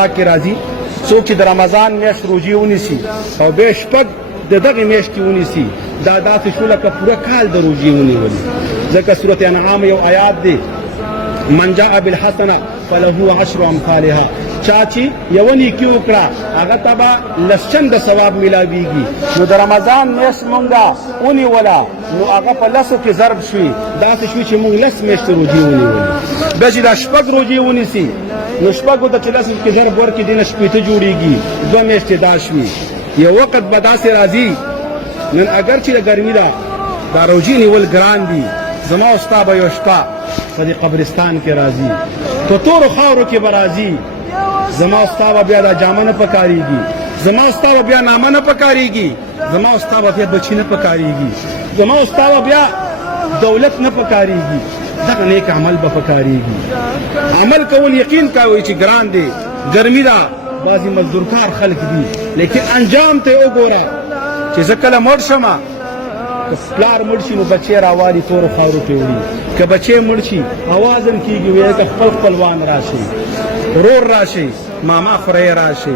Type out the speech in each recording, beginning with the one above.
پاک کې راځي څوک چې د رمضان میاشت روژې ونیسي او بیا شپږ د دغې میاشتې ونیسي دا داسې شو لکه پوره کال د روژې ونیولي ځکه صورت انعام یو آیات دی من جاء بالحسنه فله عشر امثالها چا چې یوه نیکي وکړه هغه ته به لس چنده ثواب میلاویږي نو د رمضان میاشت مونږه ونیوله نو هغه په لسو کې ضرب شوي داسې شوي چې مونږ لس میاشتې روژې ونیولې بیا چې دا شپږ روژې ونیسي نو شپږو ته چې لسو کې ضرب ورکړي دې نه شپېته جوړېږي دوه میاشتې دا شوي یو وخت به داسې راځي نن اگر چې د ګرمي ده دا روژې نیول ګران دي زما او ستا به یو شپه په دې قبرستان کې راځي په تورو خاورو کې به راځي زما او ستا به بیا دا جامه نه پکارېږي زما او ستا به بیا نامه نه پکارېږي زما او ستا به بیا بچي نه پکارېږي زما او ستا به بیا دولت نه پکارېږي دغه نیک عمل به پکارېږي عمل کول یقین کوئ چې ګران دی ګرمي ده بعضې مزدورکار خلک دي لیکن انجام ته وګوره چې زه کله مړ شمه که پلار مړ شي نو بچی راوالي تورو خاورو کې وړي که بچی مړ شي اواز هم کېږي ویل که خپل خپلوان راشي ورور راشي ماما خوری راشي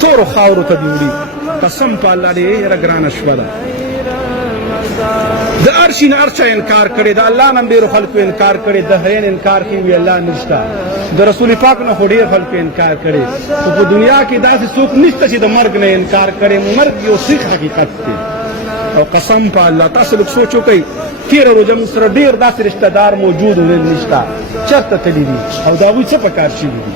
تورو خاورو ته دې وړي قسم په الله ډېره ګرانه شپه ده د هر شي نه هر چا انکار کړی د الله نه ډېرو خلکو انکار کړی د هرین انکار کوي وي الله نشته د رسول پاک نه خو ډېر خلکو انکار کړی خو په دنیا کې داسې څوک نشته چې د مرګ نه انکار کړی مرګ یو صحیح حقیقت دی او قسم په الله تاسو لږ سوچ وکئ تېره روژه موږ سره ډېر داسې رشته دار موجود نن نشته چېرته تللي دي او د هغوی څه په کار شوي دي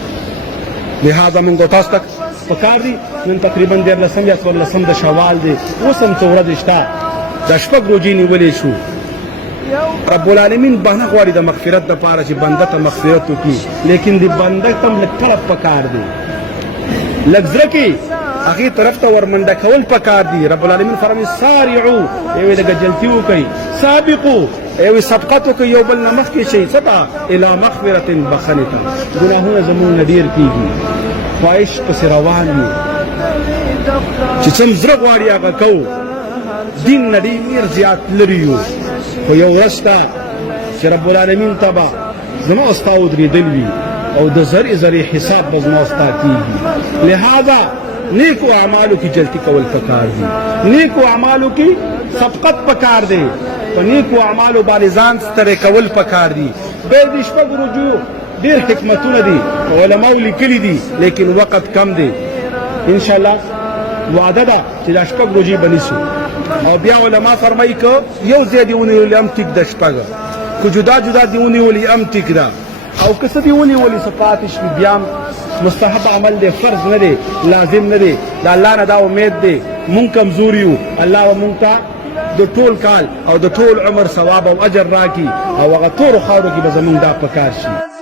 لهذا موږ تاسو ته په کار دي نن تقریبا 14 یا 14 د شوال دی اوس هم څه ورځې شته دا شپږ روژې نیولې شو رب العالمین بهانه غواړي د مغفرت دپاره چې بنده ته مغفرت وکړي لیکن د بنده ته هم لږ طلب پکار دی لږ زړه کې هغې طرف ته ورمنډه کول پکار دي رب العالمین فرمایي سارعو یوې لږه جلتي وکئ سابقو یوې سبقت وکئ یو بل نه مخکې شئ څه ته الی مغفرة بخښنې ته ګناهونه زموږ نه ډېر کېږي خواهش پسې روان یو چې څه زړه غواړي هغه کوو دین نه ډېر زیات لرې یو خو یو ورځ شته چې رب العالمین ته به زما او ستا ودرېدل وي او د زرې زرې حساب به زما او ستا کېږي لهذا نیکو اعمالو کې جلتی کول پکار دي نیکو اعمالو کې سبقت پکار دی په نیکو اعمالو باندې ځان ستړی کول پکار دي بیا د شپږو روژو ډېر حکمتونه دي علماو لیکلي دي لیکن وقت کم دی انشاءالله وعده ده چې دا شپږ روژې به نیسو او بیا علما فرمایي که یو ځای دې ونیولې هم ټیک ده شپږه که جدا جدا دې ونیولې هم ټیک ده او که څه دې ونیولې څه پاتې شوي بیا هم مستحب عمل دی فرض نه دی لازم نه دی د الله نه دا امید دی مونږ کمزور یو الله به مونږ ته د ټول کال او د ټول عمر ثواب او اجر راکړي او هغه تورو خاورو کې به زمونږ دا پکار شي